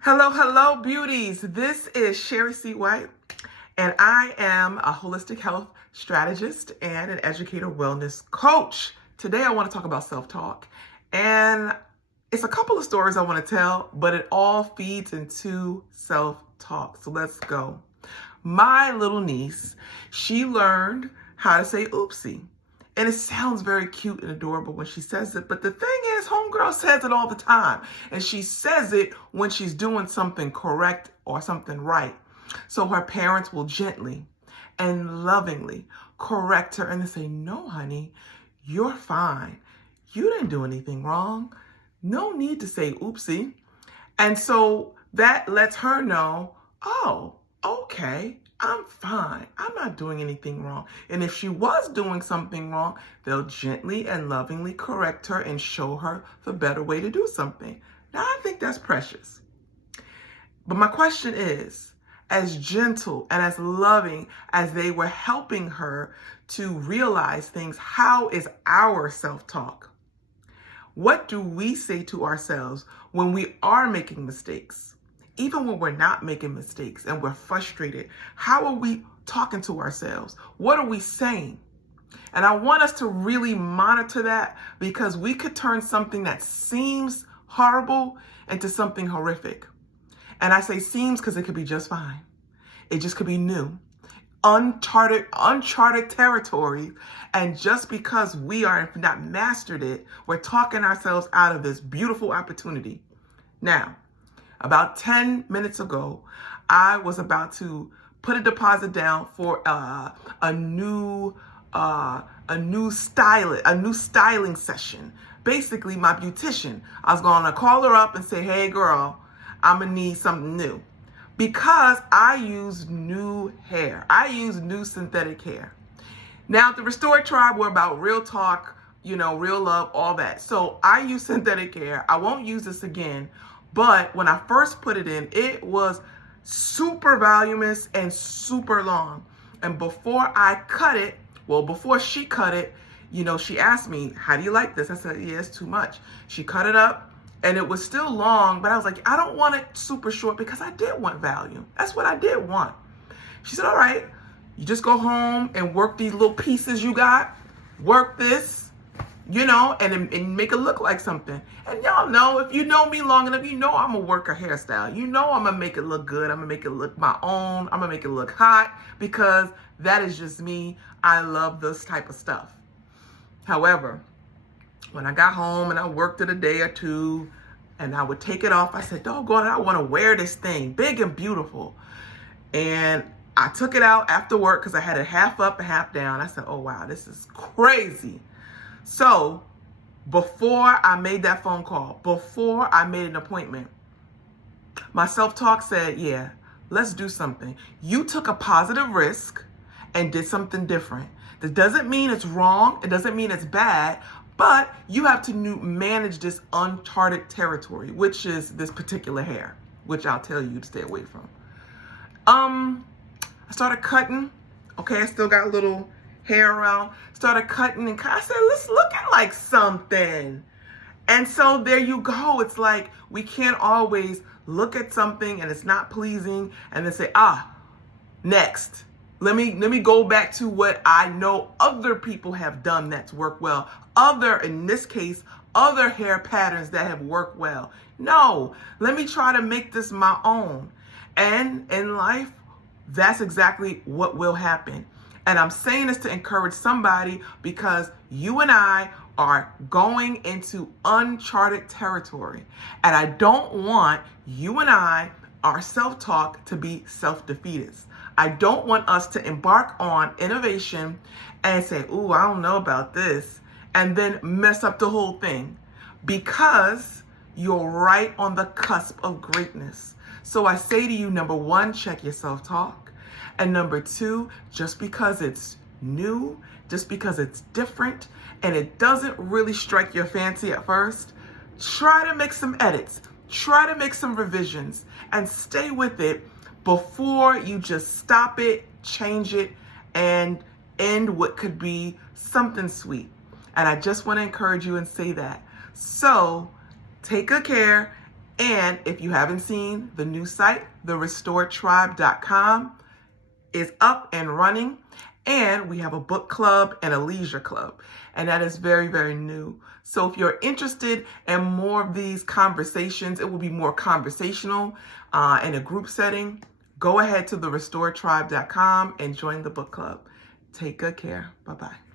Hello, hello, beauties. This is Sherry C. White, and I am a holistic health strategist and an educator wellness coach. Today, I want to talk about self-talk, and it's a couple of stories I want to tell, but it all feeds into self-talk. So let's go. My little niece, she learned how to say oopsie. And it sounds very cute and adorable when she says it. But the thing is, homegirl says it all the time. And she says it when she's doing something correct or something right. So her parents will gently and lovingly correct her and they say, no, honey, you're fine. You didn't do anything wrong. No need to say oopsie. And so that lets her know, oh, okay, I'm fine. I'm not doing anything wrong. And if she was doing something wrong, they'll gently and lovingly correct her and show her the better way to do something. Now, I think that's precious. But my question is, as gentle and as loving as they were helping her to realize things, how is our self-talk? What do we say to ourselves when we are making mistakes? Even when we're not making mistakes and we're frustrated, how are we talking to ourselves? What are we saying? And I want us to really monitor that because we could turn something that seems horrible into something horrific. And I say seems because it could be just fine. It just could be new. Uncharted territory. And just because we are not mastered it, we're talking ourselves out of this beautiful opportunity. Now, about 10 minutes ago, I was about to put a deposit down for a new styling session. Basically, my beautician. I was going to call her up and say, "Hey, girl, I'm gonna need something new," because I use new hair. I use new synthetic hair. Now, the Restored Tribe, we're about real talk, real love, all that. So I use synthetic hair. I won't use this again. But when I first put it in, it was super voluminous and super long. And before she cut it, she asked me, "How do you like this?" I said, "Yeah, it's too much." She cut it up and it was still long, but I was like, I don't want it super short because I did want volume. That's what I did want. She said, "All right, you just go home and work these little pieces you got, work this, and make it look like something." And y'all know, if you know me long enough, I'm going to work a hairstyle. I'm going to make it look good. I'm going to make it look my own. I'm going to make it look hot because that is just me. I love this type of stuff. However, when I got home and I worked it a day or two and I would take it off, I said, doggone it, I want to wear this thing big and beautiful. And I took it out after work because I had it half up and half down. I said, oh, wow, this is crazy. So before I made that phone call, before I made an appointment, my self-talk said, yeah, let's do something. You took a positive risk and did something different. That doesn't mean it's wrong. It doesn't mean it's bad, but you have to manage this uncharted territory, which is this particular hair, which I'll tell you to stay away from. I started cutting. Okay, I still got a little hair around. Started cutting and I said, "Let's looking like something." And so there you go. It's like we can't always look at something and it's not pleasing and then say, next. Let me go back to what I know other people have done that's worked well. In this case, other hair patterns that have worked well. No, let me try to make this my own. And in life, that's exactly what will happen. And I'm saying this to encourage somebody because you and I are going into uncharted territory. And I don't want you and our self-talk to be self-defeated. I don't want us to embark on innovation and say, "Ooh, I don't know about this," and then mess up the whole thing because you're right on the cusp of greatness. So I say to you, number one, check your self-talk. And number two, just because it's new, just because it's different, and it doesn't really strike your fancy at first, try to make some edits, try to make some revisions, and stay with it before you just stop it, change it, and end what could be something sweet. And I just want to encourage you and say that. So take good care And if you haven't seen the new site, therestoredtribe.com is up and running. And we have a book club and a leisure club. And that is very, very new. So if you're interested in more of these conversations, it will be more conversational in a group setting. Go ahead to therestoredtribe.com and join the book club. Take good care. Bye-bye.